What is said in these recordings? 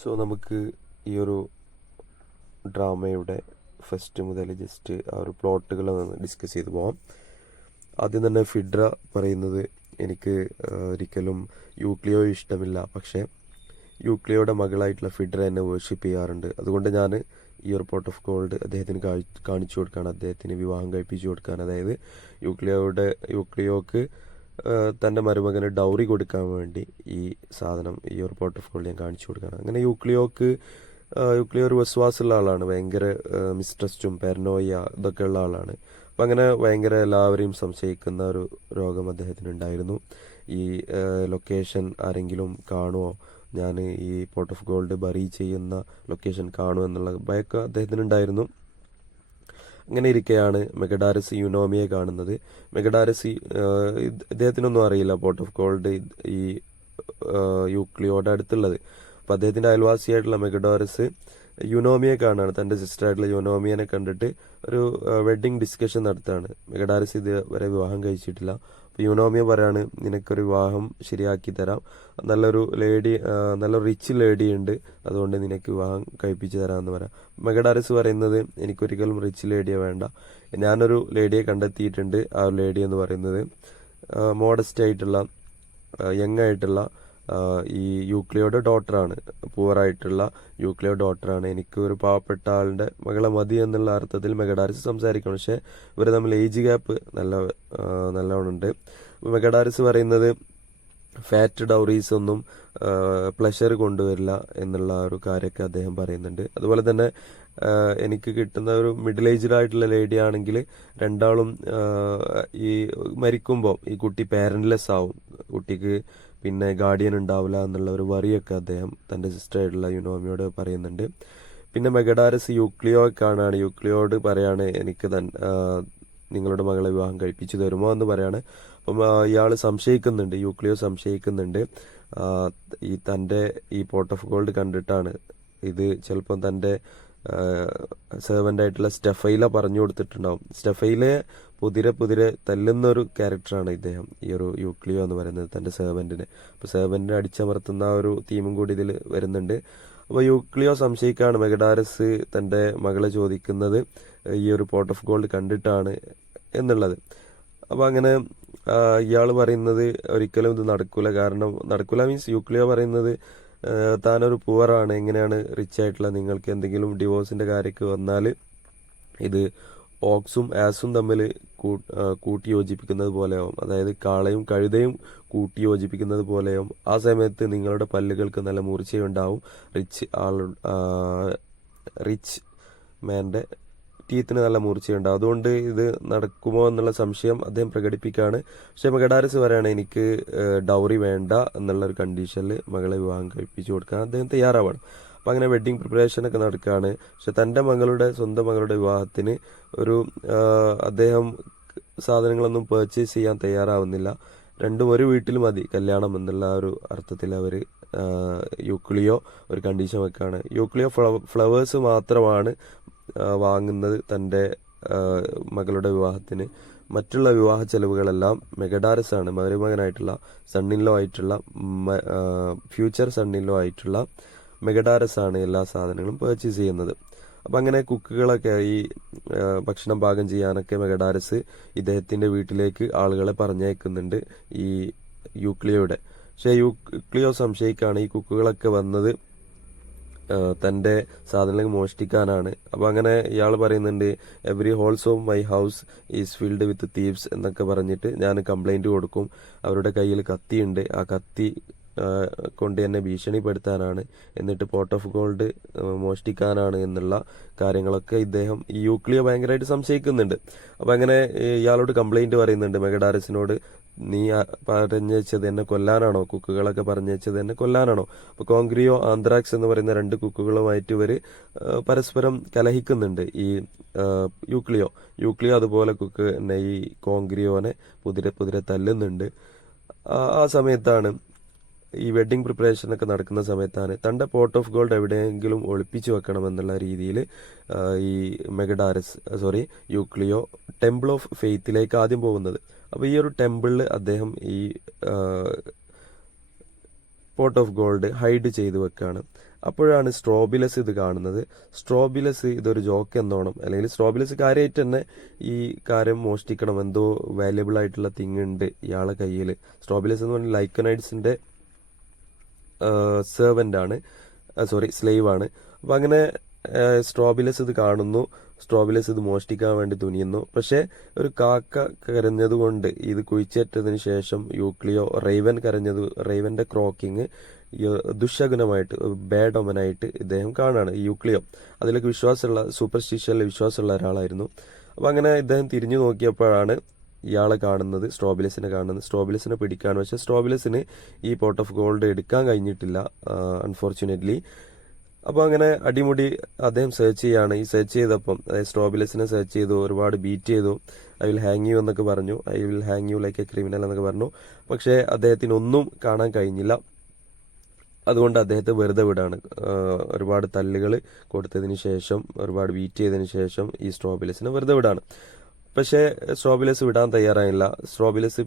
So നമുക്ക് ഈ ഒരു ഡ്രാമയുടെ ഫസ്റ്റ് മുതൽ ജസ്റ്റ് ആ ഒരു പ്ലോട്ടുകൾ ഡിസ്കസ് ചെയ്തു പോവാം. ആദ്യം തന്നെ ഫിഡ്ര പറയുന്നത്, എനിക്ക് ഒരിക്കലും യൂക്ലിയോ ഇഷ്ടമില്ല, പക്ഷേ യൂക്ലിയോയുടെ മകളായിട്ടുള്ള ഫിഡ്ര എന്നെ വേർഷിപ്പ് ചെയ്യാറുണ്ട്. അതുകൊണ്ട് ഞാൻ ഈ ഒരു പോട്ട് ഓഫ് ഗോൾഡ് അദ്ദേഹത്തിന് കാണിച്ചു കൊടുക്കുകയാണ്, അദ്ദേഹത്തിന് വിവാഹം കഴിപ്പിച്ചു കൊടുക്കാൻ. അതായത് യൂക്ലിയോക്ക് തൻ്റെ മരുമകന് ഡൗറി കൊടുക്കാൻ വേണ്ടി ഈ സാധനം, ഈ ഒരു പോട്ട് ഓഫ് ഗോൾഡ് ഞാൻ കാണിച്ചു കൊടുക്കുകയാണ്. അങ്ങനെ യൂക്ലിയോ ഒരു വിശ്വാസമുള്ള ആളാണ്, ഭയങ്കര മിസ്ട്രസ്റ്റും പാരനോയ ഇതൊക്കെ ഉള്ള ആളാണ്. അപ്പം അങ്ങനെ ഭയങ്കര എല്ലാവരെയും സംശയിക്കുന്ന ഒരു രോഗം അദ്ദേഹത്തിന് ഉണ്ടായിരുന്നു. ഈ ലൊക്കേഷൻ ആരെങ്കിലും കാണുമോ, ഞാൻ ഈ പോട്ട് ഓഫ് ഗോൾഡ് ബറി ചെയ്യുന്ന ലൊക്കേഷൻ കാണുമോ എന്നുള്ള ഭയമൊക്കെ അദ്ദേഹത്തിനുണ്ടായിരുന്നു. അങ്ങനെ ഇരിക്കെയാണ് മെഗഡാരസ് യുനോമിയെ കാണുന്നത്. മെഗഡാരസ് ഇദ്ദേഹത്തിനൊന്നും അറിയില്ല പോട്ട് ഓഫ് ഗോൾഡ് ഈ യൂക്ലിയോയുടെ അടുത്തുള്ളത്. അപ്പം അദ്ദേഹത്തിൻ്റെ അയൽവാസിയായിട്ടുള്ള മെഗഡോറസ് യുനോമിയെ കാണാണ്. തൻ്റെ സിസ്റ്ററായിട്ടുള്ള യുനോമിയനെ കണ്ടിട്ട് ഒരു വെഡ്ഡിങ് ഡിസ്കഷൻ നടത്തുകയാണ്. മെഗഡാരസ് ഇതുവരെ വിവാഹം കഴിച്ചിട്ടില്ല. അപ്പോൾ യുനോമിയ പറയാണ്, നിനക്കൊരു വിവാഹം ശരിയാക്കി തരാം, നല്ലൊരു റിച്ച് ലേഡി ഉണ്ട്, അതുകൊണ്ട് നിനക്ക് വിവാഹം കഴിപ്പിച്ച് തരാമെന്ന് പറയാം. മെഗഡാരസ് പറയുന്നത്, എനിക്കൊരിക്കലും റിച്ച് ലേഡിയെ വേണ്ട, ഞാനൊരു ലേഡിയെ കണ്ടെത്തിയിട്ടുണ്ട്. ആ ഒരു ലേഡി എന്ന് പറയുന്നത് മോഡസ്റ്റ് ആയിട്ടുള്ള യങ് ആയിട്ടുള്ള ഈ യൂക്ലിയോയുടെ ഡോട്ടറാണ്, പൂവറായിട്ടുള്ള യൂക്ലിയോ ഡോട്ടറാണ്. എനിക്ക് ഒരു പാവപ്പെട്ട ആളുടെ മകളെ മതി എന്നുള്ള അർത്ഥത്തിൽ മെഗഡാരസ് സംസാരിക്കണം. പക്ഷേ ഇവർ തമ്മിൽ ഏജ് ഗ്യാപ്പ് നല്ലോണം ഉണ്ട്. മെഗഡാരസ് പറയുന്നത് ഫാറ്റ് ഡൗറീസ് ഒന്നും പ്ലഷർ കൊണ്ടുവരില്ല എന്നുള്ള ഒരു കാര്യമൊക്കെ അദ്ദേഹം പറയുന്നുണ്ട്. അതുപോലെ തന്നെ എനിക്ക് കിട്ടുന്ന ഒരു മിഡിൽ ഏജ്ഡ് ആയിട്ടുള്ള ലേഡി ആണെങ്കിൽ രണ്ടാളും ഈ മരിക്കുമ്പോൾ ഈ കുട്ടി പാരന്റ്ലെസ് ആവും, കുട്ടിക്ക് പിന്നെ ഗാർഡിയൻ ഉണ്ടാവില്ല എന്നുള്ള ഒരു വറിയൊക്കെ അദ്ദേഹം തൻ്റെ സിസ്റ്ററായിട്ടുള്ള യുനോമിയോട് പറയുന്നുണ്ട്. പിന്നെ മെഗഡാരസ് യൂക്ലിയോയെ കാണാണ്, യൂക്ലിയോട് പറയാണ്, എനിക്ക് നിങ്ങളുടെ മകളെ വിവാഹം കഴിപ്പിച്ചു തരുമോ എന്ന് പറയാണ്. അപ്പം ഇയാൾ യൂക്ലിയോ സംശയിക്കുന്നുണ്ട്, തൻ്റെ ഈ പോട്ട് ഓഫ് ഗോൾഡ് കണ്ടിട്ടാണ് ഇത് ചിലപ്പം തൻ്റെ സെർവൻ്റ് ആയിട്ടുള്ള സ്റ്റെഫൈല പറഞ്ഞു കൊടുത്തിട്ടുണ്ടാവും. സ്റ്റെഫൈലയെ പുതിരെ തല്ലുന്ന ഒരു ക്യാരക്ടറാണ് ഇദ്ദേഹം, ഈ ഒരു യൂക്ലിയോ എന്ന് പറയുന്നത്, തൻ്റെ സെർവൻറ്റിനെ. അപ്പോൾ സെർവൻറ്റിനെ അടിച്ചമർത്തുന്ന ആ ഒരു തീമും കൂടി ഇതിൽ വരുന്നുണ്ട്. അപ്പോൾ യൂക്ലിയോ സംശയിക്കുകയാണ്, മെഗഡാരസ് തൻ്റെ മകളെ ചോദിക്കുന്നത് ഈ ഒരു പോട്ട് ഓഫ് ഗോൾഡ് കണ്ടിട്ടാണ് എന്നുള്ളത്. അപ്പോൾ അങ്ങനെ ഇയാൾ പറയുന്നത് ഒരിക്കലും ഇത് നടക്കൂല. കാരണം നടക്കൂല മീൻസ് യൂക്ലിയോ പറയുന്നത്, താനൊരു പുവറാണ്, എങ്ങനെയാണ് റിച്ച് ആയിട്ടുള്ള നിങ്ങൾക്ക് എന്തെങ്കിലും ഡിവോഴ്സിൻ്റെ കാര്യമൊക്കെ വന്നാൽ ഇത് ഓക്സും ആസും തമ്മിൽ കൂട്ടി യോജിപ്പിക്കുന്നത് പോലെയാവും, അതായത് കാളയും കഴുതയും കൂട്ടി യോജിപ്പിക്കുന്നത് പോലെയാവും. ആ സമയത്ത് നിങ്ങളുടെ പല്ലുകൾക്ക് നല്ല മൂർച്ചയുണ്ടാവും, റിച്ച് മാൻ്റെ ടീത്തിന് നല്ല മൂർച്ചയുണ്ടാവും. അതുകൊണ്ട് ഇത് നടക്കുമോ എന്നുള്ള സംശയം അദ്ദേഹം പ്രകടിപ്പിക്കുകയാണ്. പക്ഷേ മെഗഡാരസ് പറയാണ്, എനിക്ക് ഡൗറി വേണ്ട എന്നുള്ള ഒരു കണ്ടീഷനിൽ മകളെ വിവാഹം കഴിപ്പിച്ചു കൊടുക്കാൻ അദ്ദേഹം തയ്യാറാവാണ്. അപ്പം അങ്ങനെ വെഡ്ഡിങ് പ്രിപ്പറേഷനൊക്കെ നടക്കുകയാണ്. പക്ഷെ തൻ്റെ സ്വന്തം മകളുടെ വിവാഹത്തിന് അദ്ദേഹം സാധനങ്ങളൊന്നും പർച്ചേസ് ചെയ്യാൻ തയ്യാറാവുന്നില്ല. രണ്ടും ഒരു വീട്ടിൽ മതി കല്യാണം എന്നുള്ള ഒരു അർത്ഥത്തിൽ യൂക്ലിയോ ഒരു കണ്ടീഷൻ വെക്കുകയാണ്. യൂക്ലിയോ ഫ്ലവേഴ്സ് മാത്രമാണ് വാങ്ങുന്നത് തൻ്റെ മകളുടെ വിവാഹത്തിന്. മറ്റുള്ള വിവാഹ ചെലവുകളെല്ലാം മെഗഡാരസ് ആണ്, മരുമകനായിട്ടുള്ള സണ്ണിൻലോ ആയിട്ടുള്ള ഫ്യൂച്ചർ സണ്ണിൻലോ ആയിട്ടുള്ള മെഗഡാരസ് ആണ് എല്ലാ സാധനങ്ങളും പർച്ചേസ് ചെയ്യുന്നത്. അപ്പം അങ്ങനെ കുക്കുകളൊക്കെ ഈ ഭക്ഷണം പാകം ചെയ്യാനൊക്കെ മെഗഡാരസ് ഇദ്ദേഹത്തിൻ്റെ വീട്ടിലേക്ക് ആളുകളെ പറഞ്ഞയക്കുന്നുണ്ട് ഈ യൂക്ലിയോയുടെ. പക്ഷേ യൂക്ലിയോ സംശയിക്കുകയാണ്, ഈ കുക്കുകളൊക്കെ വന്നത് തൻ്റെ സാധനങ്ങൾ മോഷ്ടിക്കാനാണ്. അപ്പോൾ അങ്ങനെ ഇയാൾ പറയുന്നുണ്ട്, every holes of my house is filled with thieves എന്നൊക്കെ പറഞ്ഞിട്ട് ഞാൻ കംപ്ലൈൻറ്റ് കൊടുക്കും. അവരുടെ കയ്യിൽ കത്തിയുണ്ട്, ആ കത്തി കൊണ്ട് എന്നെ ഭീഷണിപ്പെടുത്താനാണ്, എന്നിട്ട് പോട്ട് ഓഫ് ഗോൾഡ് മോഷ്ടിക്കാനാണ് എന്നുള്ള കാര്യങ്ങളൊക്കെ ഈ യൂക്ലിയോ ഭയങ്കരമായിട്ട് സംശയിക്കുന്നുണ്ട്. അപ്പം അങ്ങനെ ഇയാളോട് കംപ്ലൈൻറ്റ് പറയുന്നുണ്ട് മെഗഡാരസിനോട്, നീ പറഞ്ഞു വെച്ചത് എന്നെ കൊല്ലാനാണോ, കുക്കുകളൊക്കെ പറഞ്ഞു വെച്ചത് എന്നെ കൊല്ലാനാണോ. അപ്പോൾ കോങ്ക്രിയോ ആന്ത്രാക്സ് എന്ന് പറയുന്ന രണ്ട് കുക്കുകളുമായിട്ട് ഇവർ പരസ്പരം കലഹിക്കുന്നുണ്ട്. ഈ യൂക്ലിയോ അതുപോലെ കുക്ക് എന്നെ ഈ കോങ്ക്രിയോനെ പുതിരെ തല്ലുന്നുണ്ട്. ആ സമയത്താണ് ഈ വെഡ്ഡിങ് പ്രിപ്പറേഷനൊക്കെ നടക്കുന്ന സമയത്താണ് തൻ്റെ പോട്ട് ഓഫ് ഗോൾഡ് എവിടെയെങ്കിലും ഒളിപ്പിച്ചു വെക്കണമെന്നുള്ള രീതിയിൽ ഈ യൂക്ലിയോ ടെമ്പിൾ ഓഫ് ഫെയ്ത്തിലേക്ക് ആദ്യം പോകുന്നത്. അപ്പോൾ ഈ ഒരു ടെമ്പിളിൽ അദ്ദേഹം ഈ പോട്ട് ഓഫ് ഗോൾഡ് ഹൈഡ് ചെയ്ത് വെക്കുകയാണ്. അപ്പോഴാണ് സ്ട്രോബിലസ് ഇത് കാണുന്നത്. സ്ട്രോബിലസ് ഇതൊരു ജോക്ക് എന്നോണം, അല്ലെങ്കിൽ സ്ട്രോബിലസ് കാര്യമായിട്ട് തന്നെ ഈ കാര്യം മോഷ്ടിക്കണം, എന്തോ വാല്യബിൾ ആയിട്ടുള്ള തിങ് ഉണ്ട് ഇയാളെ കയ്യിൽ. സ്ട്രോബിലസ് എന്ന് പറഞ്ഞാൽ ലൈക്കനൈഡ്സിന്റെ സെർവൻ്റ് ആണ്, സോറി സ്ലേവ് ആണ്. അപ്പം അങ്ങനെ സ്ട്രോബിലസ് ഇത് കാണുന്നു, സ്ട്രോബിലസ് ഇത് മോഷ്ടിക്കാൻ വേണ്ടി തുനിയുന്നു. പക്ഷേ ഒരു കാക്ക കരഞ്ഞതുകൊണ്ട് ഇത് കുഴിച്ചേറ്റതിന് ശേഷം യൂക്ലിയോ റേവന്റെ ക്രോക്കിങ് ദുശകുനമായിട്ട്, ബാഡ് ഒമനായിട്ട് ഇദ്ദേഹം കാണാണ് യൂക്ലിയോ. അതിലേക്ക് സൂപ്പർസ്റ്റിഷ്യനിൽ വിശ്വാസമുള്ള ഒരാളായിരുന്നു. അപ്പം അങ്ങനെ ഇദ്ദേഹം തിരിഞ്ഞു നോക്കിയപ്പോഴാണ് ഇയാളെ കാണുന്നത്, സ്ട്രോബിലസിനെ പിടിക്കാൻ. പക്ഷെ സ്ട്രോബിലസിന് ഈ പോട്ട് ഓഫ് ഗോൾഡ് എടുക്കാൻ കഴിഞ്ഞിട്ടില്ല, അൺഫോർച്ചുനേറ്റ്ലി. അപ്പോൾ അങ്ങനെ അടിമുടി അദ്ദേഹം സെർച്ച് ചെയ്യാണ്. ഈ സെർച്ച് ചെയ്തപ്പം, അതായത് സ്ട്രോബിലസിനെ സെർച്ച് ചെയ്തു, ഒരുപാട് ബീറ്റ് ചെയ്തു. ഐ വിൽ ഹാങ് യു എന്നൊക്കെ പറഞ്ഞു, I will hang you like A criminal എന്നൊക്കെ പറഞ്ഞു. പക്ഷേ അദ്ദേഹത്തിന് ഒന്നും കാണാൻ കഴിഞ്ഞില്ല. അതുകൊണ്ട് അദ്ദേഹത്തെ വെറുതെ വിടാണ്. ഒരുപാട് തല്ലുകൾ കൊടുത്തതിന് ശേഷം, ഒരുപാട് ബീറ്റ് ചെയ്തതിന് ശേഷം ഈ സ്ട്രോബിലസിനെ വെറുതെ വിടാണ്. പക്ഷേ സ്ട്രോബിലസ് വിടാൻ തയ്യാറായില്ല. സ്ട്രോബിലസ്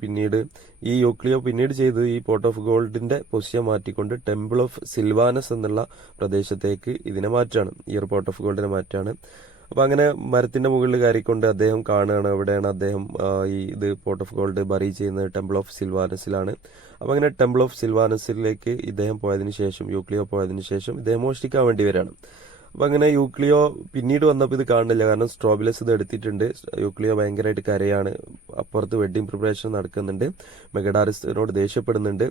ഈ യൂക്ലിയോ പിന്നീട് ചെയ്ത് ഈ പോട്ട് ഓഫ് ഗോൾഡിന്റെ പൊസിഷൻ മാറ്റിക്കൊണ്ട് ടെമ്പിൾ ഓഫ് സിൽവാനസ് എന്നുള്ള പ്രദേശത്തേക്ക് ഇതിനെ മാറ്റാണ്, ഈ ഒരു പോട്ട് ഓഫ് ഗോൾഡിനെ മാറ്റാണ്. അപ്പൊ അങ്ങനെ മരത്തിന്റെ മുകളിൽ കയറിക്കൊണ്ട് അദ്ദേഹം കാണുകയാണ് എവിടെയാണ് അദ്ദേഹം ഇത് പോട്ട് ഓഫ് ഗോൾഡ് ബറി ചെയ്യുന്നത്, ടെമ്പിൾ ഓഫ് സിൽവാനസിലാണ്. അപ്പൊ അങ്ങനെ ടെമ്പിൾ ഓഫ് സിൽവാനസിലേക്ക് യൂക്ലിയോ പോയതിനു ശേഷം ഇദ്ദേഹം മോഷ്ടിക്കാൻ വേണ്ടി വരികയാണ്. അപ്പൊ അങ്ങനെ യൂക്ലിയോ പിന്നീട് വന്നപ്പോൾ ഇത് കാണുന്നില്ല, കാരണം സ്ട്രോബിലസ് ഇത് എടുത്തിട്ടുണ്ട്. യൂക്ലിയോ ഭയങ്കരമായിട്ട് കരയാണ്. അപ്പുറത്ത് വെഡിങ് പ്രിപ്പറേഷൻ നടക്കുന്നുണ്ട്, മെഗഡാറിസിനോട് ദേഷ്യപ്പെടുന്നുണ്ട്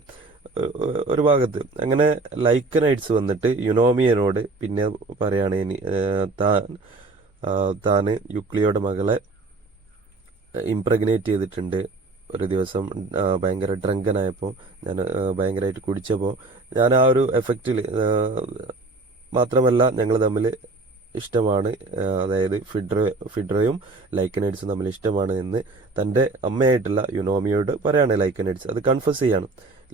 ഒരു ഭാഗത്ത്. അങ്ങനെ ലൈക്കനൈറ്റ്സ് വന്നിട്ട് യുനോമിയനോട് പിന്നെ പറയാണ്, താന് യൂക്ലിയോയുടെ മകളെ ഇംപ്രഗ്നേറ്റ് ചെയ്തിട്ടുണ്ട്. ഒരു ദിവസം ഭയങ്കര ഡ്രങ്കനായപ്പോൾ, ഞാൻ ഭയങ്കരമായിട്ട് കുടിച്ചപ്പോൾ, ഞാൻ ആ ഒരു എഫക്റ്റിൽ മാത്രമല്ല ഞങ്ങൾ തമ്മിൽ ഇഷ്ടമാണ്, അതായത് ഫിഡ്രോയും ലൈക്കനൈഡ്സും തമ്മിൽ ഇഷ്ടമാണ് എന്ന് തന്റെ അമ്മയായിട്ടുള്ള യുനോമിയോട് പറയാണ് ലൈക്കനൈഡ്സ്. അത് കൺഫസ് ചെയ്യാണ്.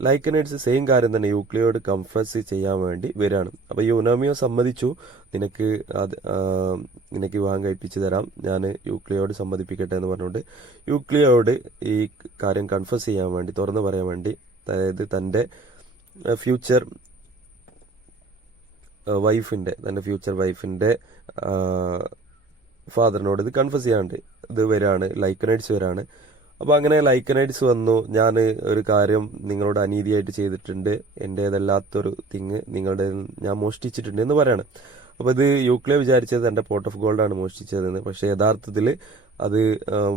ലൈക്കനൈഡ്സ് സെയിം കാര്യം തന്നെ യൂക്ലിയോട് കൺഫസ് ചെയ്യാൻ വേണ്ടി വരികയാണ്. അപ്പൊ യുനോമിയോ സമ്മതിച്ചു, നിനക്ക് വിവാഹം കഴിപ്പിച്ചു തരാം, ഞാൻ യൂക്ലിയോട് സമ്മതിപ്പിക്കട്ടെ എന്ന് പറഞ്ഞുകൊണ്ട് യൂക്ലിയോട് ഈ കാര്യം കൺഫസ് ചെയ്യാൻ വേണ്ടി, തുറന്നു പറയാൻ വേണ്ടി, അതായത് തന്റെ ഫ്യൂച്ചർ വൈഫിന്റെ ഫാദറിനോട് ഇത് കൺഫസ് ചെയ്യാണ്ട് ഇത് വരാണ്, ലൈക്കനൈഡ്സ് വരാണ്. അപ്പൊ അങ്ങനെ ലൈക്കനൈഡ്സ് വന്നു, ഞാൻ ഒരു കാര്യം നിങ്ങളോട് അനീതിയായിട്ട് ചെയ്തിട്ടുണ്ട്, എന്റേതല്ലാത്തൊരു തിങ് ഞാൻ മോഷ്ടിച്ചിട്ടുണ്ട് എന്ന് പറയാണ്. അപ്പൊ ഇത് യൂക്ലിയോ വിചാരിച്ചത് തന്റെ പോട്ട് ഓഫ് ഗോൾഡ് ആണ് മോഷ്ടിച്ചതെന്ന്. പക്ഷെ യഥാർത്ഥത്തിൽ അത്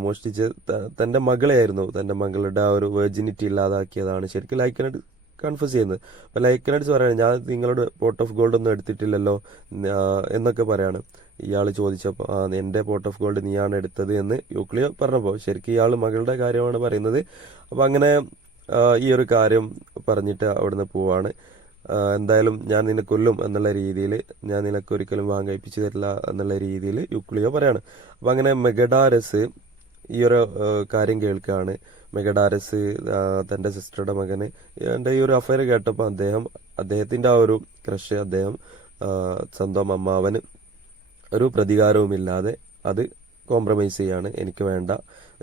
മോഷ്ടിച്ചത് തന്റെ മകളെയായിരുന്നു. തന്റെ മകളുടെ ആ ഒരു വെർജിനിറ്റി ഇല്ലാതാക്കിയതാണ് ശരിക്കും ലൈക്കനൈഡ് കൺഫ്യൂസ് ചെയ്യുന്നത്. അപ്പൊ ലൈക്കനൈഡ്സ് പറയാണ്, ഞാൻ നിങ്ങളുടെ പോട്ട് ഓഫ് ഗോൾഡ് ഒന്നും എടുത്തിട്ടില്ലല്ലോ എന്നൊക്കെ പറയാണ്. ഇയാൾ ചോദിച്ചപ്പോൾ എന്റെ പോട്ട് ഓഫ് ഗോൾഡ് നീയാണ് എടുത്തത് എന്ന് യൂക്ലിയോ പറഞ്ഞപ്പോൾ ശരിക്കും ഇയാൾ മകളുടെ കാര്യമാണ് പറയുന്നത്. അപ്പൊ അങ്ങനെ ഈ ഒരു കാര്യം പറഞ്ഞിട്ട് അവിടുന്ന് പോവാണ്. എന്തായാലും ഞാൻ നിന്നെ കൊല്ലും എന്നുള്ള രീതിയിൽ, ഞാൻ നിനക്ക് ഒരിക്കലും വിവാഹം കഴിപ്പിച്ചു തരില്ല എന്നുള്ള രീതിയിൽ യൂക്ലിയോ പറയാണ്. അപ്പൊ അങ്ങനെ മെഗഡാരസ് ഈ ഒരു കാര്യം കേൾക്കുകയാണ്. മെഗഡാരസ് തന്റെ സിസ്റ്ററുടെ മകന് എന്റെ ഈ ഒരു അഫയർ കേട്ടപ്പോൾ അദ്ദേഹത്തിന്റെ ആ ഒരു ക്രഷ് അദ്ദേഹം സ്വന്തം അമ്മാവന് ഒരു പ്രതികാരവുമില്ലാതെ അത് കോംപ്രമൈസ് ചെയ്യാണ്. എനിക്ക് വേണ്ട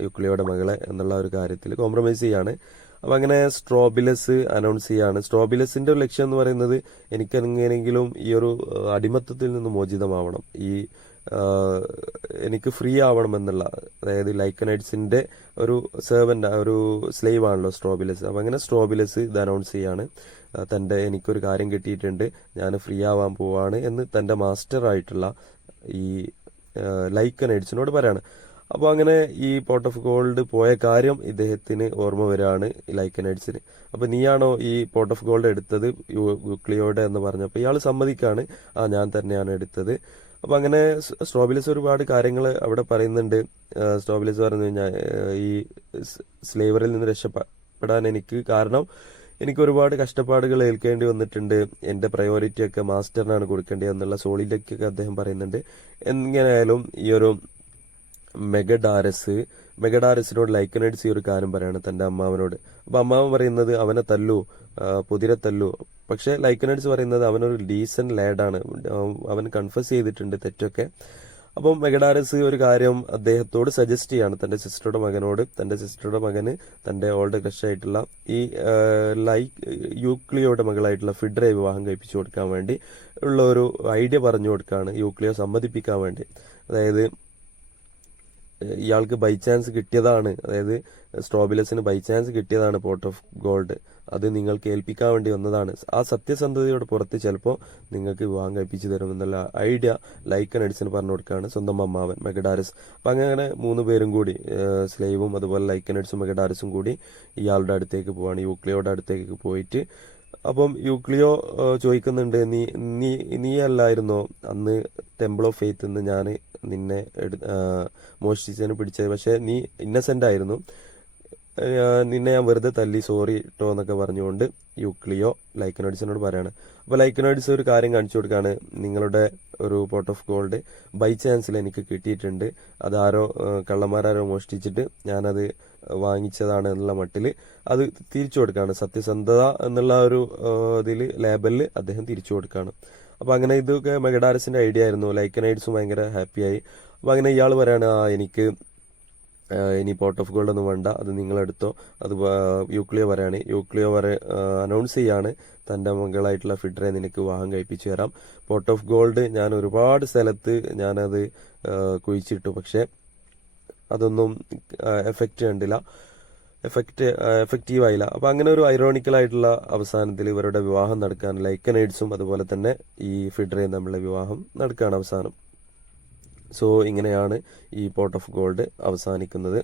യൂക്ലിയോയുടെ മകളെ എന്നുള്ള ഒരു കാര്യത്തിൽ കോംപ്രമൈസ് ചെയ്യാണ്. അപ്പൊ അങ്ങനെ സ്ട്രോബിലസ് അനൗൺസ് ചെയ്യാണ്. സ്ട്രോബിലസിന്റെ ഒരു ലക്ഷ്യം എന്ന് പറയുന്നത് എനിക്ക് എങ്ങനെയെങ്കിലും ഈ ഒരു അടിമത്തത്തിൽ നിന്ന് മോചിതമാവണം, എനിക്ക് ഫ്രീ ആവണം എന്നുള്ള, അതായത് ലൈക്കനൈഡ്സിന്റെ ഒരു ഒരു സ്ലേവ് ആണല്ലോ സ്ട്രോബിലസ്. അപ്പൊ അങ്ങനെ സ്ട്രോബിലസ് ഇത് അനൗൺസ് ചെയ്യാണ്, എനിക്കൊരു കാര്യം കിട്ടിയിട്ടുണ്ട്, ഞാൻ ഫ്രീ ആവാൻ പോവാണ് എന്ന് തന്റെ മാസ്റ്റർ ആയിട്ടുള്ള ഈ ലൈക്കനൈഡ്സിനോട് പറയാണ്. അപ്പോൾ അങ്ങനെ ഈ പോട്ട് ഓഫ് ഗോൾഡ് പോയ കാര്യം ഇദ്ദേഹത്തിന് ഓർമ്മ വരികയാണ് ലൈക്കനൈഡ്സിന്. അപ്പൊ നീയാണോ ഈ പോട്ട് ഓഫ് ഗോൾഡ് എടുത്തത് യൂക്ലിയോയുടെ എന്ന് പറഞ്ഞപ്പോൾ ഇയാൾ സമ്മതിക്കാണ്, ഞാൻ തന്നെയാണ് എടുത്തത്. അപ്പൊ അങ്ങനെ സ്ട്രോബിലസ് ഒരുപാട് കാര്യങ്ങൾ അവിടെ പറയുന്നുണ്ട്. സ്ട്രോബിലസ് പറഞ്ഞു കഴിഞ്ഞാൽ ഈ സ്ലേവറിൽ നിന്ന് രക്ഷപ്പെടാൻ എനിക്ക് ഒരുപാട് കഷ്ടപ്പാടുകൾ ഏൽക്കേണ്ടി വന്നിട്ടുണ്ട്, എന്റെ പ്രയോറിറ്റി ഒക്കെ മാസ്റ്ററിനാണ് കൊടുക്കേണ്ടത് എന്നുള്ള സോളിലേക്കൊക്കെ അദ്ദേഹം പറയുന്നുണ്ട്. എങ്ങനെയായാലും ഈ ഒരു മെഗഡാരസിനോട് ലൈക്കനൈഡ്സ് ഈ ഒരു കാര്യം പറയാണ് തന്റെ അമ്മാവനോട്. അപ്പൊ അമ്മാവൻ പറയുന്നത് അവനെ തല്ലു, പുതിരെ തല്ലു. പക്ഷെ ലൈക്കനൈഡ്സ് പറയുന്നത് അവനൊരു ഡീസന്റ് ലാഡാണ്, അവൻ കൺഫസ് ചെയ്തിട്ടുണ്ട് തെറ്റൊക്കെ. അപ്പം മെഗഡാരസ് ഒരു കാര്യം അദ്ദേഹത്തോട് സജസ്റ്റ് ചെയ്യാണ്, തന്റെ സിസ്റ്ററുടെ മകനോട്, തന്റെ സിസ്റ്ററുടെ മകന് തന്റെ ഓൾഡ് ക്രഷ് ആയിട്ടുള്ള ഈ യൂക്ലിയോയുടെ മകളായിട്ടുള്ള ഫിഡ്രയെ വിവാഹം കഴിപ്പിച്ചു കൊടുക്കാൻ വേണ്ടി ഉള്ള ഒരു ഐഡിയ പറഞ്ഞു കൊടുക്കുകയാണ്, യൂക്ലിയോ സമ്മതിപ്പിക്കാൻ വേണ്ടി. അതായത് ഇയാൾക്ക് ബൈ ചാൻസ് കിട്ടിയതാണ്, അതായത് സ്ട്രോബിലസിന് ബൈ ചാൻസ് കിട്ടിയതാണ് പോട്ട് ഓഫ് ഗോൾഡ്, അത് നിങ്ങൾക്ക് ഏൽപ്പിക്കാൻ വേണ്ടി വന്നതാണ്. ആ സത്യസന്ധതയുടെ പുറത്ത് ചിലപ്പോൾ നിങ്ങൾക്ക് വിവാഹം കഴിപ്പിച്ചു തരുമെന്നുള്ള ഐഡിയ ലൈക്കൻ എഡിസൺ പറഞ്ഞു കൊടുക്കുകയാണ് സ്വന്തം അമ്മാവൻ മെഗഡാരസ്. അപ്പം അങ്ങനെ 3 പേരും കൂടി, സ്ലേവും അതുപോലെ ലൈക്കൻ എഡിസും മെഗഡാരസും കൂടി ഇയാളുടെ അടുത്തേക്ക് പോവാണ്, യൂക്ലിയോയുടെ അടുത്തേക്ക് പോയിട്ട്. അപ്പം യൂക്ലിയോ ചോദിക്കുന്നുണ്ട്, നീ അല്ലായിരുന്നോ അന്ന് ടെമ്പിൾ ഓഫ് ഫെയ്ത്ത് നിന്ന് ഞാൻ നിന്നെ മോഷ്ടിച്ചതിന് പിടിച്ചത്, പക്ഷെ നീ ഇന്നസെന്റ് ആയിരുന്നു, നിന്നെ ഞാൻ വെറുതെ തല്ലി, സോറി കേട്ടോ എന്നൊക്കെ പറഞ്ഞുകൊണ്ട് യൂക്ലിയോ ലൈക്കനോഡിസിനോട് പറയാണ്. അപ്പോൾ ലൈക്കനോഡിസ് ഒരു കാര്യം കാണിച്ചു കൊടുക്കുകയാണ്, നിങ്ങളുടെ ഒരു പോട്ട് ഓഫ് ഗോൾഡ് ബൈ ചാൻസിൽ എനിക്ക് കിട്ടിയിട്ടുണ്ട്, അതാരോ കള്ളന്മാരാരോ മോഷ്ടിച്ചിട്ട് ഞാനത് വാങ്ങിച്ചതാണ് എന്നുള്ള മട്ടിൽ അത് തിരിച്ചു കൊടുക്കുകയാണ്. സത്യസന്ധത എന്നുള്ള ഒരു ഇതിൽ ലേബലിൽ അദ്ദേഹം തിരിച്ചു കൊടുക്കുകയാണ്. അപ്പൊ അങ്ങനെ ഇതൊക്കെ മെഗഡാരസിന്റെ ഐഡിയ ആയിരുന്നു. ലൈക്കനൈഡ്സും ഭയങ്കര ഹാപ്പിയായി. അപ്പൊ അങ്ങനെ ഇയാൾ പറയാണ്, എനിക്ക് ഇനി പോട്ട് ഓഫ് ഗോൾഡ് ഒന്നും വേണ്ട, അത് നിങ്ങളെടുത്തോ. അത് യൂക്ലിയോ പറയാണ്, യൂക്ലിയോ അനൗൺസ് ചെയ്യാണ്, തന്റെ മകളായിട്ടുള്ള ഫിഡ്രയെ നിനക്ക് വിവാഹം കഴിപ്പിച്ചു തരാം. പോട്ട് ഓഫ് ഗോൾഡ് ഞാൻ ഒരുപാട് സ്ഥലത്ത് ഞാനത് കുഴിച്ചിട്ടു, പക്ഷെ അതൊന്നും എഫക്റ്റീവ് ആയില്ല. അപ്പൊ അങ്ങനെ ഒരു ഐറോണിക്കൽ ആയിട്ടുള്ള അവസാനത്തിൽ ഇവരുടെ വിവാഹം നടക്കാൻ ലൈക്കനൈഡ്സും അതുപോലെ തന്നെ ഈ ഫിഡ്രയും തമ്മിലുള്ള വിവാഹം നടക്കുകയാണ് അവസാനം. സോ ഇങ്ങനെയാണ് ഈ പോട്ട് ഓഫ് ഗോൾഡ് അവസാനിക്കുന്നത്.